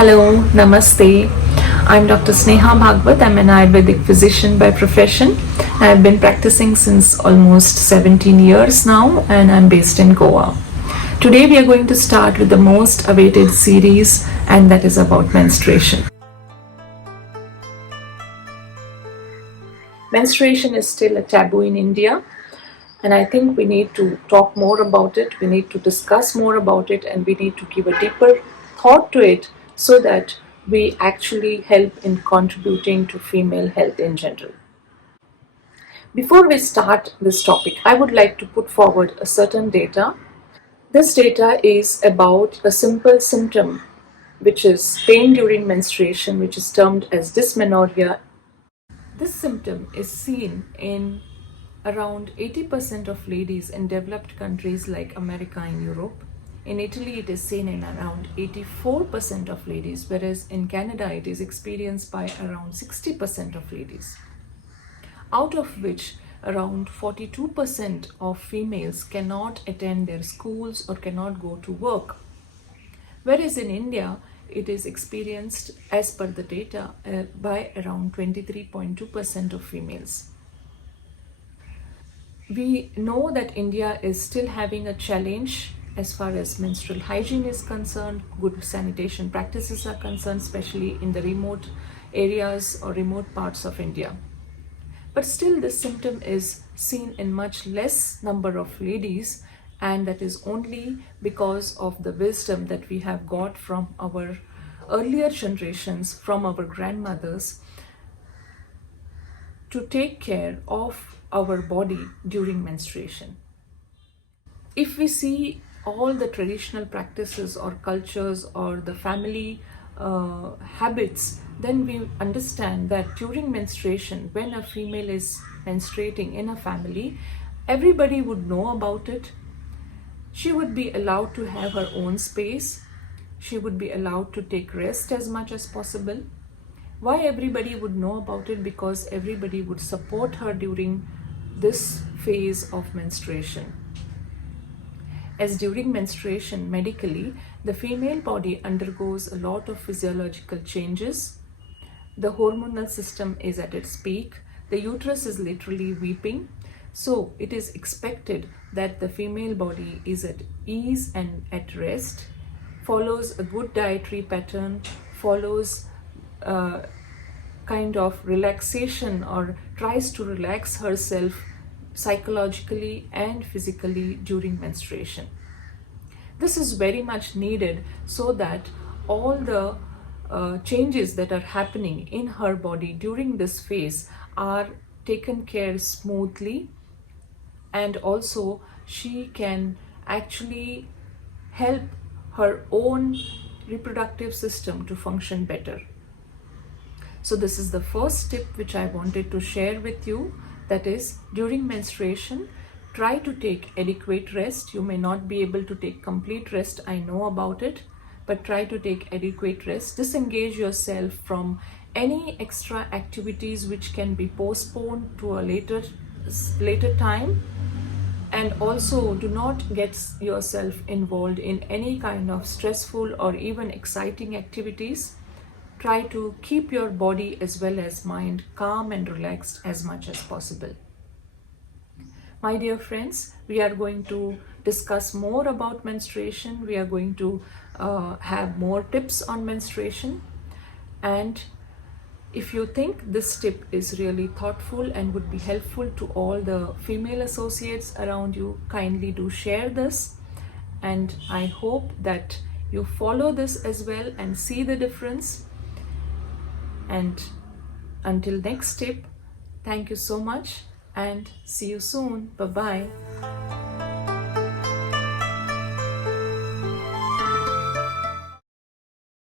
Hello, Namaste. I'm Dr. Sneha Bhagwat. I'm an Ayurvedic physician by profession. I've been practicing since almost 17 years now and I'm based in Goa. Today we are going to start with the most awaited series, and that is about menstruation. Menstruation is still a taboo in India, and I think we need to talk more about it, we need to discuss more about it, and we need to give a deeper thought to it so that we actually help in contributing to female health in general. Before we start this topic, I would like to put forward a certain data. This data is about a simple symptom, which is pain during menstruation, which is termed as dysmenorrhea. This symptom is seen in around 80% of ladies in developed countries like America and Europe. In Italy, it is seen in around 84% of ladies, whereas in Canada, it is experienced by around 60% of ladies, out of which around 42% of females cannot attend their schools or cannot go to work. Whereas in India, it is experienced, as per the data, by around 23.2% of females. We know that India is still having a challenge as far as menstrual hygiene is concerned, good sanitation practices are concerned, especially in the remote areas or remote parts of India. But still, this symptom is seen in much less number of ladies, and that is only because of the wisdom that we have got from our earlier generations, from our grandmothers, to take care of our body during menstruation. If we see all the traditional practices or cultures or the family habits, then we understand that during menstruation, when a female is menstruating in a family, everybody would know about it. She would be allowed to have her own space. She would be allowed to take rest as much as possible. Why everybody would know about it? Because everybody would support her during this phase of menstruation. As during menstruation, medically, the female body undergoes a lot of physiological changes. The hormonal system is at its peak. The uterus is literally weeping. So it is expected that the female body is at ease and at rest, follows a good dietary pattern, follows kind of relaxation or tries to relax herself psychologically and physically during menstruation. This is very much needed so that all the changes that are happening in her body during this phase are taken care smoothly, and also she can actually help her own reproductive system to function better. So this is the first tip which I wanted to share with you, that is, during menstruation, try to take adequate rest. You may not be able to take complete rest, I know about it, but try to take adequate rest. Disengage yourself from any extra activities which can be postponed to a later time, and also do not get yourself involved in any kind of stressful or even exciting activities. Try to keep your body as well as mind calm and relaxed as much as possible. My dear friends, we are going to discuss more about menstruation. We are going to have more tips on menstruation. And if you think this tip is really thoughtful and would be helpful to all the female associates around you, kindly do share this. And I hope that you follow this as well and see the difference. And until next tip, thank you so much and see you soon. Bye-bye.